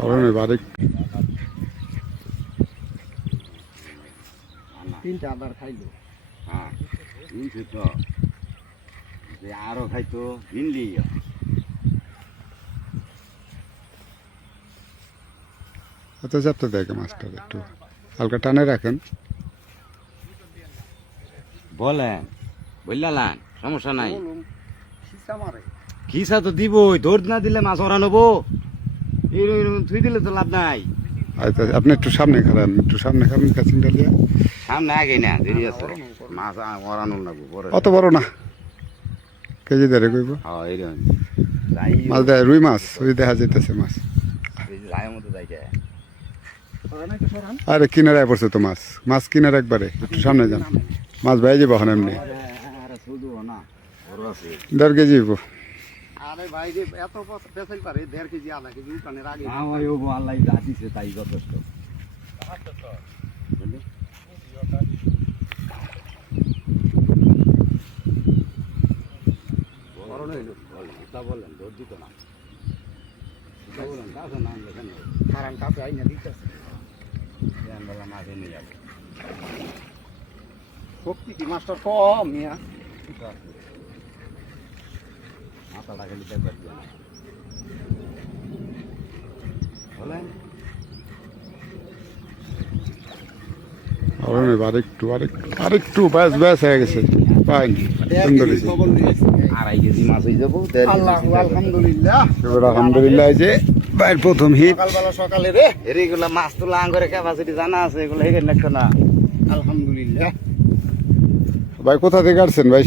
আবার এবারে তিনটা আবার খাইলো। হ্যাঁ কিনছে তো যে আরো খাইতো কিনলি এত চাপতে দেখে মাছটা একটু হালকা টানে রাখেন। বলেন বললাম সমস্যা নাই। বলুন, খিসা মারে। খিসা তো দিবই, দৌড় না দিলে মাছ ওরা নেবো, থুই দিলে তো লাভ নাই। আচ্ছা আপনি একটু সামনে খারান, একটু সামনে খারান কাছিন ডালিয়া। সামনে আগে না দেরি আছে, মাছ ওরানো লাগবো পরে। অত বড় না, কেজি দেড়ে কইব। হ্যাঁ এইরকম যাই মাছ দেয় রুই মাছ, ওই দেখা যাইতেছে মাছ। যাই মতো যাই যায়। সরান একটু সরান। আরে কিনারায় পড়ছে তো মাছ, মাছ কিনার একবারে একটু সামনে যান, মাছ বাইরে যাবো এখন এমনি। আরে শুধু না বড় আছে। 1.5 কেজি হইব। আরে ভাই রে, এত পেছাল পারে 1.5 কেজি আধা কেজি উঠানের আগে। না ওই ও আল্লাহ যা দিছে তাই যথেষ্ট। বুঝলি? করণ হইলো। তা বললেন দৌড় দিত না, তা বললেন কাছে নাম লেখেন কারণ কাছে আইনা দিতেছে। বেলা মাছ এনে যাবে। শক্তি কি মাস্টার কম মিয়া। মাথাটা খালি দেখবার দিয়ে না বলেন। আরেকটু ব্যাস ব্যাস হয়ে গেছে, পাইনি সুন্দর হয়েছে। 2.5 কেজি মাছ হয়ে যাবো। আল্লাহু আলহামদুলিল্লাহ। এবার আলহামদুলিল্লাহ এই যে ভাইয়ের প্রথম হিট। সকালবেলা সকালে রে, এগুলা মাছ তো লাঙ্গরে ক্যাপাসিটি জানা আছে, এগুলো হেগে লাগতো না। আলহামদুলিল্লাহ। ভাই কোথা থেকে আসছেন ভাই?